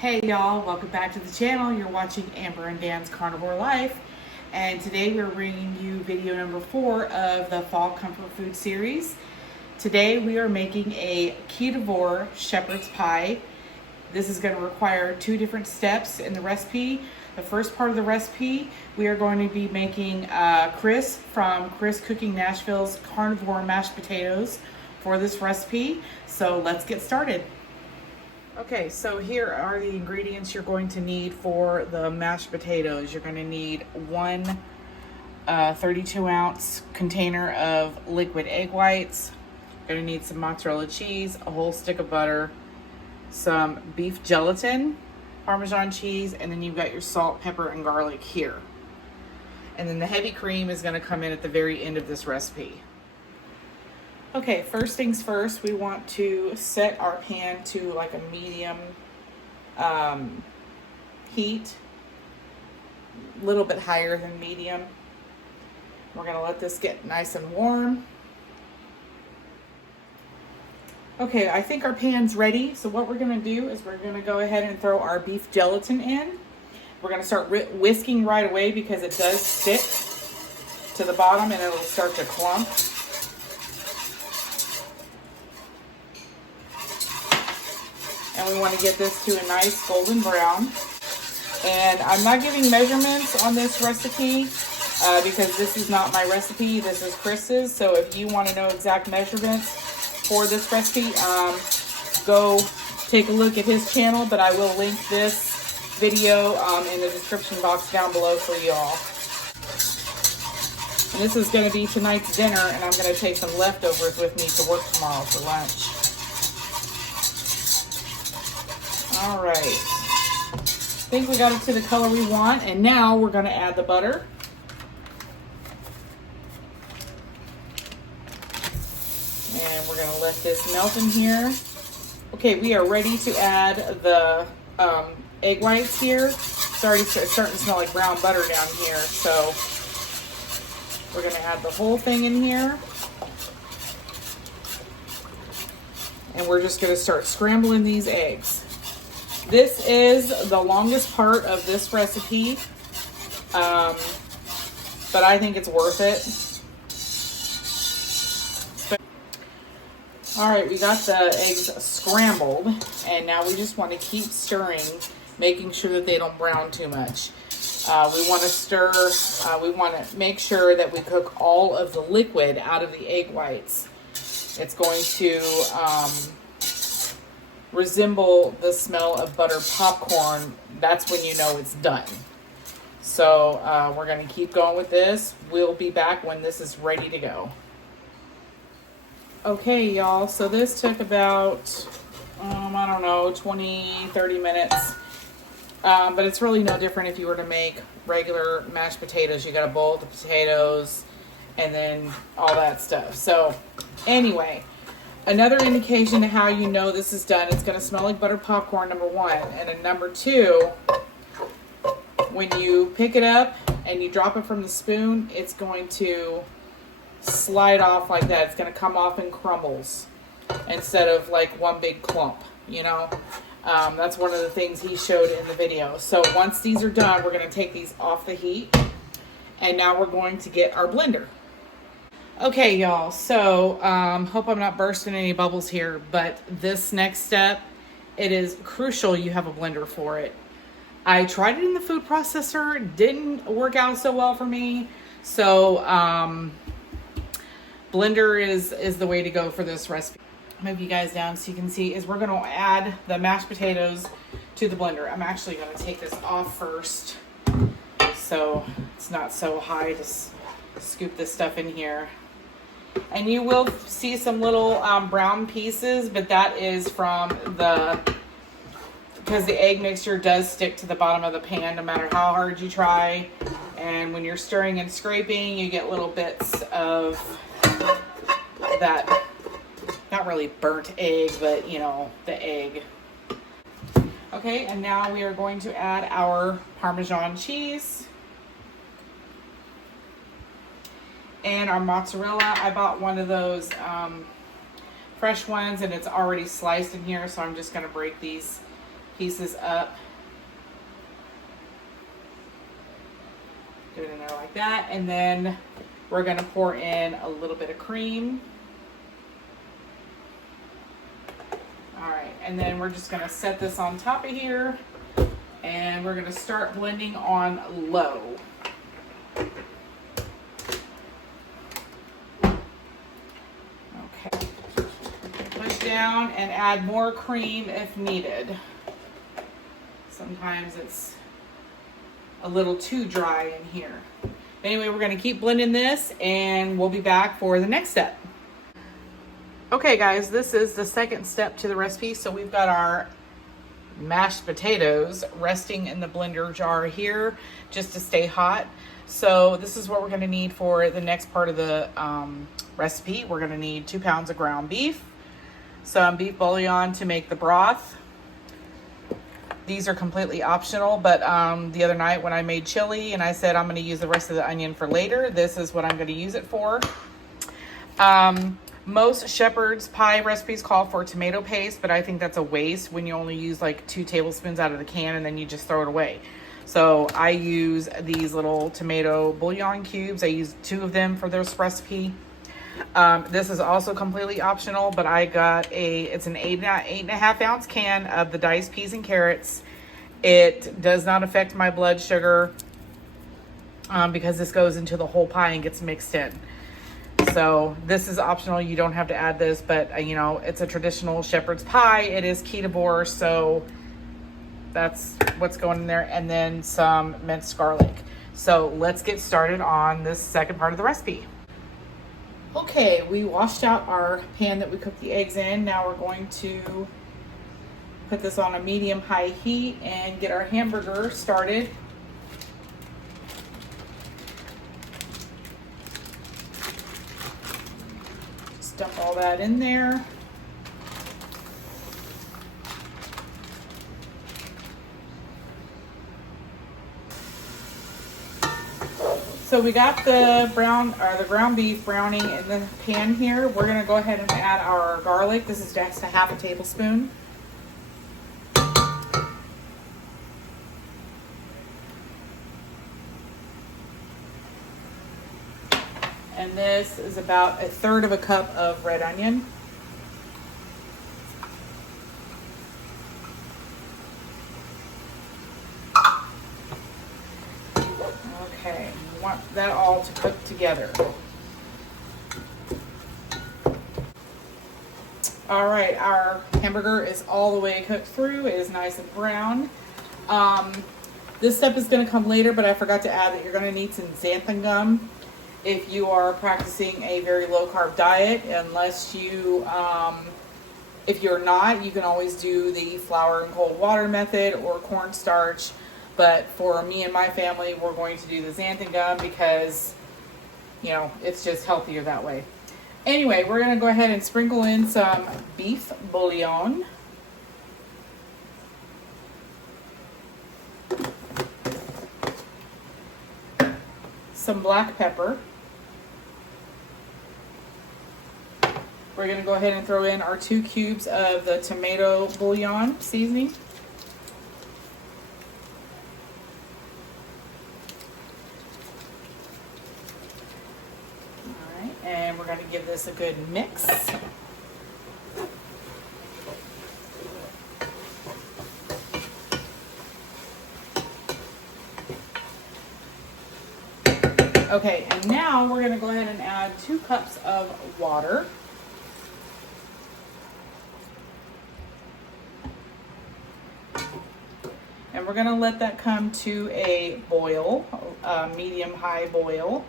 Hey y'all, welcome back to the channel. You're watching Amber and Dan's Carnivore Life, and today we're bringing you video number 4 of the Fall Comfort Food series. Today we are making a Ketovore Sheperds Pie. This is going to require 2 different steps in the recipe. The first part of the recipe, we are going to be making Chris from Chris Cooking Nashville's Carnivore mashed potatoes for this recipe. So let's get started. Okay, so here are the ingredients you're going to need for the mashed potatoes. You're going to need one 32-ounce container of liquid egg whites. You're going to need some mozzarella cheese, a whole stick of butter, some beef gelatin, Parmesan cheese, and then you've got your salt, pepper, and garlic here. And then the heavy cream is going to come in at the very end of this recipe. Okay, first things first, we want to set our pan to like a medium heat, a little bit higher than medium. We're going to let this get nice and warm. Okay, I think our pan's ready, so what we're going to do is we're going to go ahead and throw our beef gelatin in. We're going to start whisking right away because it does stick to the bottom and it'll start to clump. And we want to get this to a nice golden brown. And I'm not giving measurements on this recipe because this is not my recipe. This is Chris's. So if you want to know exact measurements for this recipe, go take a look at his channel. But I will link this video in the description box down below for you all. And this is going to be tonight's dinner, and I'm going to take some leftovers with me to work tomorrow for lunch. All right, I think we got it to the color we want, and now we're going to add the butter. And we're going to let this melt in here. Okay, we are ready to add the egg whites here. It's already starting to smell like brown butter down here, so we're going to add the whole thing in here. And we're just going to start scrambling these eggs. This is the longest part of this recipe, but I think it's worth it. All right, we got the eggs scrambled, and now we just want to keep stirring, making sure that they don't brown too much. We want to stir, we want to make sure that we cook all of the liquid out of the egg whites. It's going to resemble the smell of butter popcorn. That's when you know it's done. So we're going to keep going with this. We'll be back when this is ready to go. Okay, y'all, so this took about I don't know, 20-30 minutes, but it's really no different if you were to make regular mashed potatoes. You got to boil the potatoes and then all that stuff. So anyway, another indication of how you know this is done, it's going to smell like butter popcorn, number 1. And then number 2, when you pick it up and you drop it from the spoon, it's going to slide off like that. It's going to come off in crumbles instead of like one big clump, you know. That's one of the things he showed in the video. So once these are done, we're going to take these off the heat. And now we're going to get our blender. Okay, y'all, so hope I'm not bursting any bubbles here, but this next step, it is crucial you have a blender for it. I tried it in the food processor, it didn't work out so well for me, so blender is the way to go for this recipe. Move you guys down so you can see, is we're going to add the mashed potatoes to the blender. I'm actually going to take this off first so it's not so high to scoop this stuff in here. And you will see some little brown pieces, but that is from because the egg mixture does stick to the bottom of the pan no matter how hard you try. And when you're stirring and scraping, you get little bits of that, not really burnt egg, but you know, the egg. Okay, and now we are going to add our Parmesan cheese. And our mozzarella. I bought one of those fresh ones and it's already sliced in here, so I'm just going to break these pieces up. Do it in there like that. And then we're gonna pour in a little bit of cream. All right, and then we're just gonna set this on top of here, and we're gonna start blending on low. Okay, push down and add more cream if needed. Sometimes it's a little too dry in here. Anyway, we're gonna keep blending this and we'll be back for the next step. Okay guys, this is the second step to the recipe. So we've got our mashed potatoes resting in the blender jar here just to stay hot. So this is what we're gonna need for the next part of the recipe. We're gonna need 2 pounds of ground beef, some beef bouillon to make the broth. These are completely optional, but the other night when I made chili and I said I'm gonna use the rest of the onion for later, this is what I'm gonna use it for. Most shepherd's pie recipes call for tomato paste, but I think that's a waste when you only use like 2 tablespoons out of the can and then you just throw it away. So I use these little tomato bouillon cubes. I use 2 of them for this recipe. This is also completely optional, but I got it's an 8.5 ounce can of the diced peas and carrots. It does not affect my blood sugar because this goes into the whole pie and gets mixed in. So this is optional. You don't have to add this, but you know, it's a traditional shepherd's pie. It is Ketovore, so that's what's going in there. And then some minced garlic. So let's get started on this second part of the recipe. Okay, we washed out our pan that we cooked the eggs in. Now we're going to put this on a medium-high heat and get our hamburger started. Just dump all that in there. So we got the ground beef browning in the pan here. We're gonna go ahead and add our garlic. This is just a half a tablespoon. And this is about 1/3 of a cup of red onion. Okay, we want that all to cook together. All right, our hamburger is all the way cooked through. It is nice and brown. This step is going to come later, but I forgot to add that you're going to need some xanthan gum if you are practicing a very low carb diet. Unless you, if you're not, you can always do the flour and cold water method or cornstarch. But for me and my family, we're going to do the xanthan gum because, you know, it's just healthier that way. Anyway, we're going to go ahead and sprinkle in some beef bouillon. Some black pepper. We're going to go ahead and throw in our 2 cubes of the tomato bouillon seasoning. And we're going to give this a good mix. Okay, and now we're going to go ahead and add 2 cups of water. And we're going to let that come to a boil, a medium-high boil,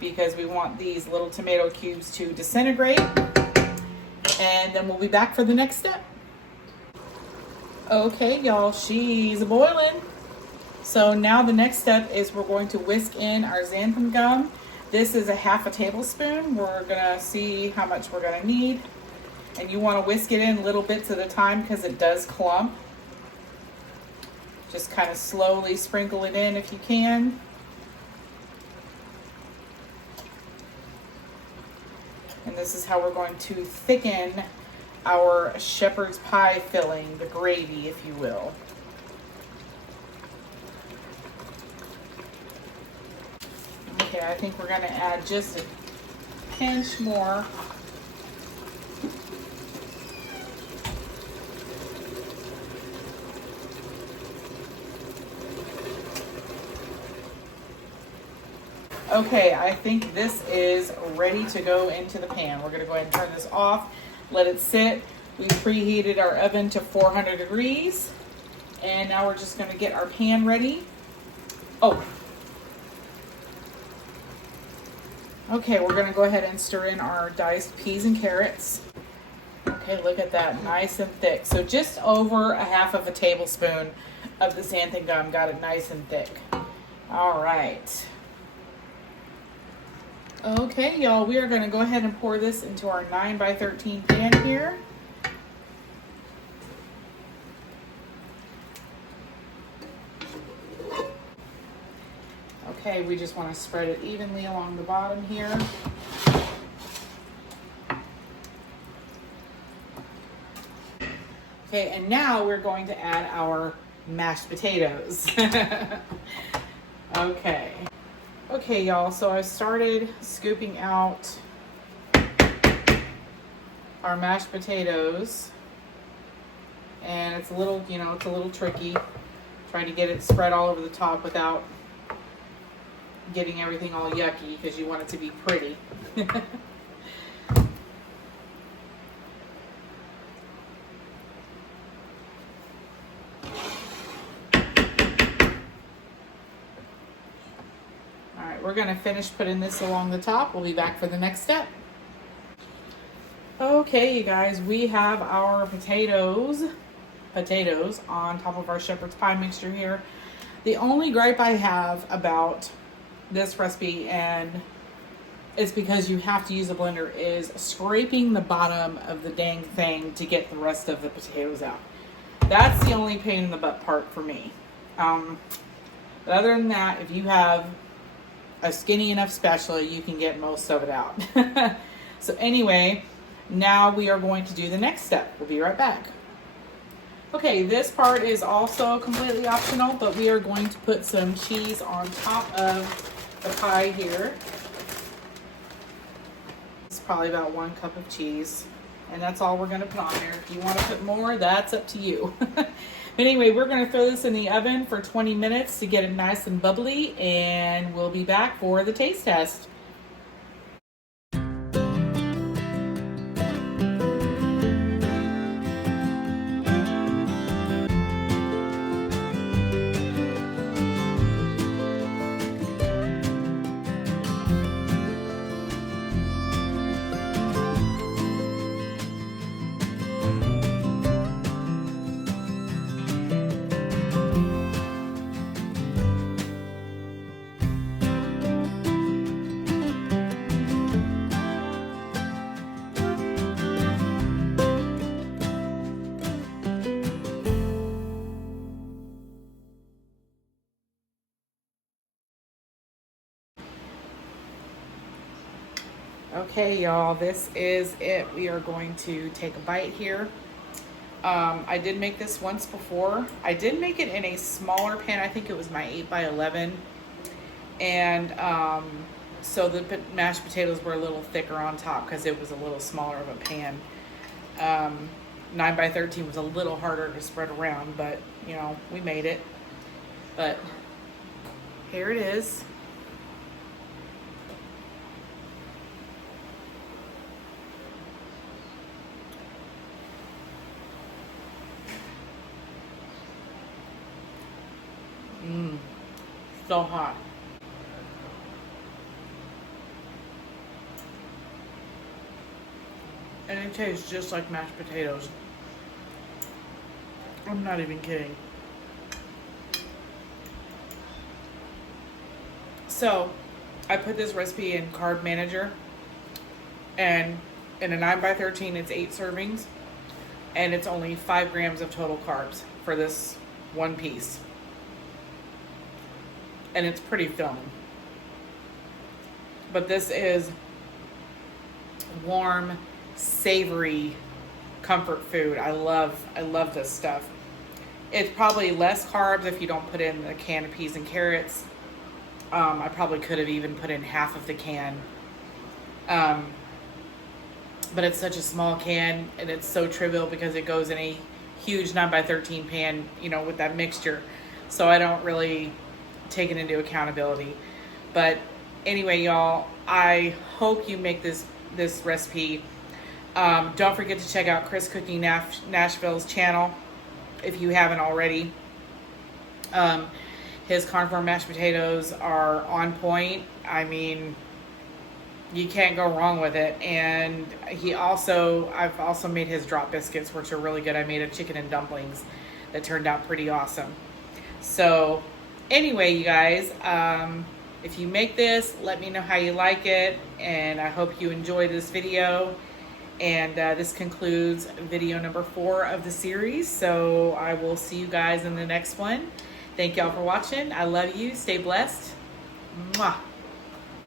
because we want these little tomato cubes to disintegrate. And then we'll be back for the next step. Okay, y'all, she's boiling. So now the next step is we're going to whisk in our xanthan gum. This is a half a tablespoon. We're gonna see how much we're gonna need. And you wanna whisk it in little bits at a time because it does clump. Just kind of slowly sprinkle it in if you can. And this is how we're going to thicken our shepherd's pie filling, the gravy, if you will. Okay, I think we're gonna add just a pinch more. Okay, I think this is ready to go into the pan. We're gonna go ahead and turn this off, let it sit. We preheated our oven to 400 degrees. And now we're just gonna get our pan ready. Oh. Okay, we're gonna go ahead and stir in our diced peas and carrots. Okay, look at that, nice and thick. So just over a half of a tablespoon of the xanthan gum, got it nice and thick. All right. Okay, y'all, we are gonna go ahead and pour this into our 9x13 pan here. Okay, we just want to spread it evenly along the bottom here. Okay, and now we're going to add our mashed potatoes. Okay. Okay, y'all, so I started scooping out our mashed potatoes. And it's a little, it's a little tricky trying to get it spread all over the top without getting everything all yucky, because you want it to be pretty. Alright, we're going to finish putting this along the top. We'll be back for the next step. Okay, you guys, we have our potatoes on top of our shepherd's pie mixture here. The only gripe I have about this recipe, and it's because you have to use a blender, is scraping the bottom of the dang thing to get the rest of the potatoes out. That's the only pain in the butt part for me. But other than that, if you have a skinny enough spatula, you can get most of it out. So anyway, now we are going to do the next step. We'll be right back. Okay, this part is also completely optional, but we are going to put some cheese on top of the pie here. It's probably about 1 cup of cheese, and that's all we're going to put on there. If you want to put more, that's up to you. But anyway, we're going to throw this in the oven for 20 minutes to get it nice and bubbly, and we'll be back for the taste test. Okay, y'all, this is it. We are going to take a bite here. I did make this once before. I did make it in a smaller pan. I think it was my 8x11. And so the mashed potatoes were a little thicker on top because it was a little smaller of a pan. 9x13 was a little harder to spread around, but we made it. But here it is. So hot. And it tastes just like mashed potatoes. I'm not even kidding. So, I put this recipe in Carb Manager, and in a 9x13 it's 8 servings, and it's only 5 grams of total carbs for this one piece. And it's pretty filling. But this is warm, savory comfort food. I love this stuff. It's probably less carbs if you don't put in the can of peas and carrots. I probably could have even put in half of the can. But it's such a small can, and it's so trivial because it goes in a huge 9x13 pan, you know, with that mixture. So I don't really take it into accountability. But anyway, y'all, I hope you make this recipe. Don't forget to check out Chris Cooking Nashville's channel if you haven't already. His carnivore mashed potatoes are on point. I mean, you can't go wrong with it. And I've also made his drop biscuits, which are really good. I made a chicken and dumplings that turned out pretty awesome. So anyway, you guys, if you make this, let me know how you like it, and I hope you enjoy this video. And this concludes video number 4 of the series. So I will see you guys in the next one. Thank y'all for watching. I love you. Stay blessed. Mwah.